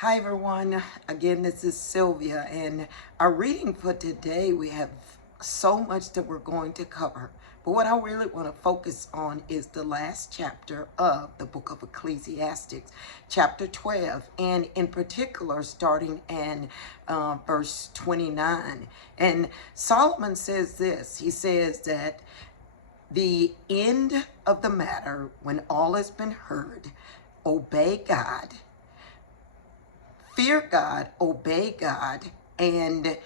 Hi everyone, again this is Sylvia, and our reading for today, we have so much that we're going to cover, but what I really want to focus on is the last chapter of the book of Ecclesiastes, chapter 12, and in particular starting in verse 29. And Solomon says this. He says that the end of the matter, when all has been heard, obey God, fear God, obey God, and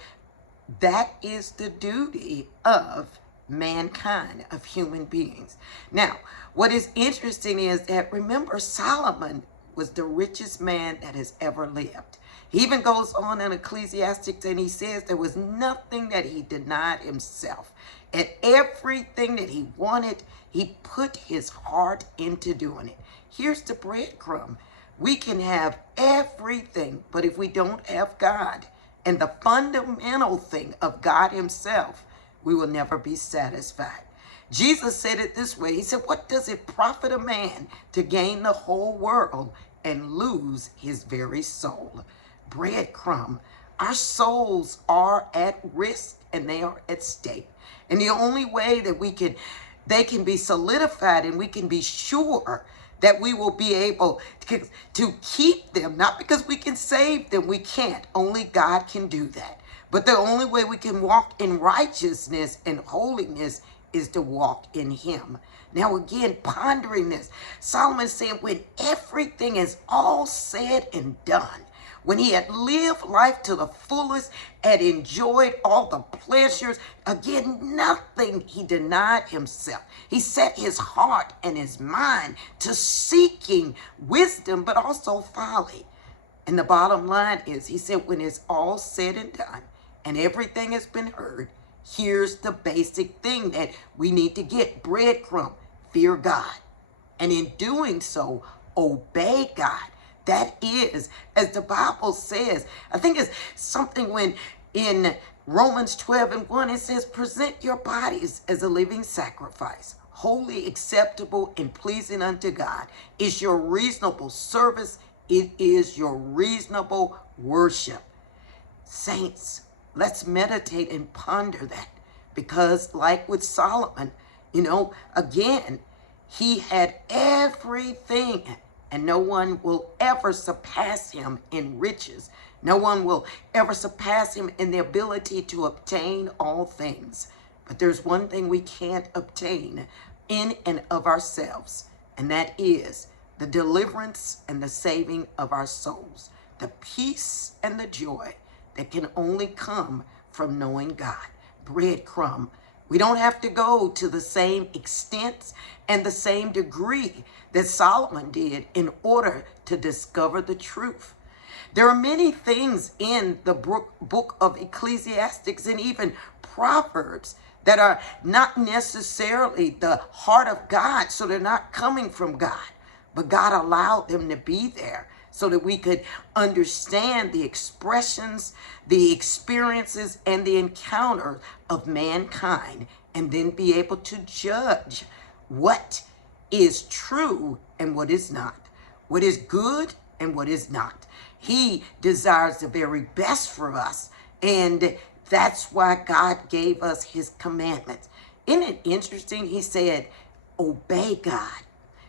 that is the duty of mankind, of human beings. Now, what is interesting is that, remember, Solomon was the richest man that has ever lived. He even goes on in Ecclesiastes and he says there was nothing that he denied himself. And everything that he wanted, he put his heart into doing it. Here's the breadcrumb. We can have everything, but if we don't have God and the fundamental thing of God himself, we will never be satisfied. Jesus said it this way. He said, what does it profit a man to gain the whole world and lose his very soul? Breadcrumb. Our souls are at risk and they are at stake. And the only way that they can be solidified and we can be sure that we will be able to keep them, not because we can save them, we can't. Only God can do that. But the only way we can walk in righteousness and holiness is to walk in him. Now again, pondering this, Solomon said, when everything is all said and done, when he had lived life to the fullest and enjoyed all the pleasures, again, nothing he denied himself. He set his heart and his mind to seeking wisdom, but also folly. And the bottom line is, he said, when it's all said and done and everything has been heard, here's the basic thing that we need to get. Breadcrumb, fear God. And in doing so, obey God. That is, as the Bible says, I think it's something when in Romans 12:1, it says, present your bodies as a living sacrifice, holy, acceptable, and pleasing unto God. Is your reasonable service. It is your reasonable worship. Saints, let's meditate and ponder that, because like with Solomon, again, he had everything. And no one will ever surpass him in riches. No one will ever surpass him in the ability to obtain all things. But there's one thing we can't obtain in and of ourselves, and that is the deliverance and the saving of our souls, the peace and the joy that can only come from knowing God. Breadcrumb. We don't have to go to the same extent and the same degree that Solomon did in order to discover the truth. There are many things in the book of Ecclesiastes and even Proverbs that are not necessarily the heart of God, so they're not coming from God. But God allowed them to be there so that we could understand the expressions, the experiences, and the encounter of mankind, and then be able to judge what is true and what is not, what is good and what is not. He desires the very best for us, and that's why God gave us his commandments. Isn't it interesting? He said, obey God.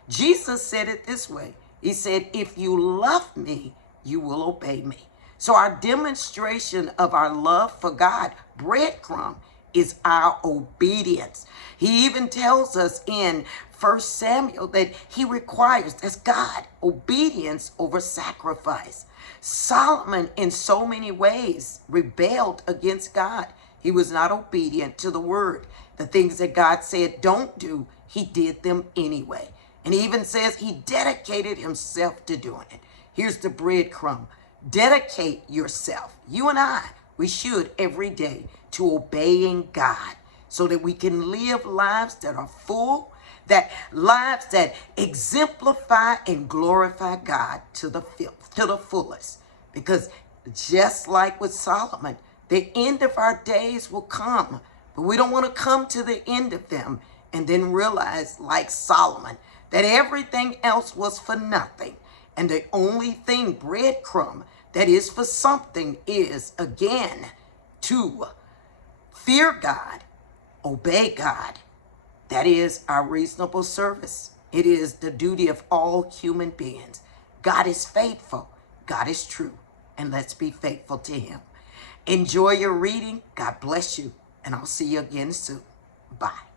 Jesus said it this way. He said, if you love me, you will obey me. So our demonstration of our love for God, breadcrumb, is our obedience. He even tells us in 1 Samuel that he requires, that's God, obedience over sacrifice. Solomon, in so many ways, rebelled against God. He was not obedient to the word. The things that God said don't do, he did them anyway. And he even says he dedicated himself to doing it. Here's the breadcrumb. Dedicate yourself. You and I, we should every day, to obeying God so that we can live lives that are full, that lives that exemplify and glorify God to the fullest. Because just like with Solomon, the end of our days will come, but we don't want to come to the end of them and then realize, like Solomon, that everything else was for nothing And the only thing, breadcrumb, that is for something is, again, to fear God, obey God. That is our reasonable service. It is the duty of all human beings. God is faithful. God is true. And let's be faithful to him. Enjoy your reading. God bless you. And I'll see you again soon. Bye.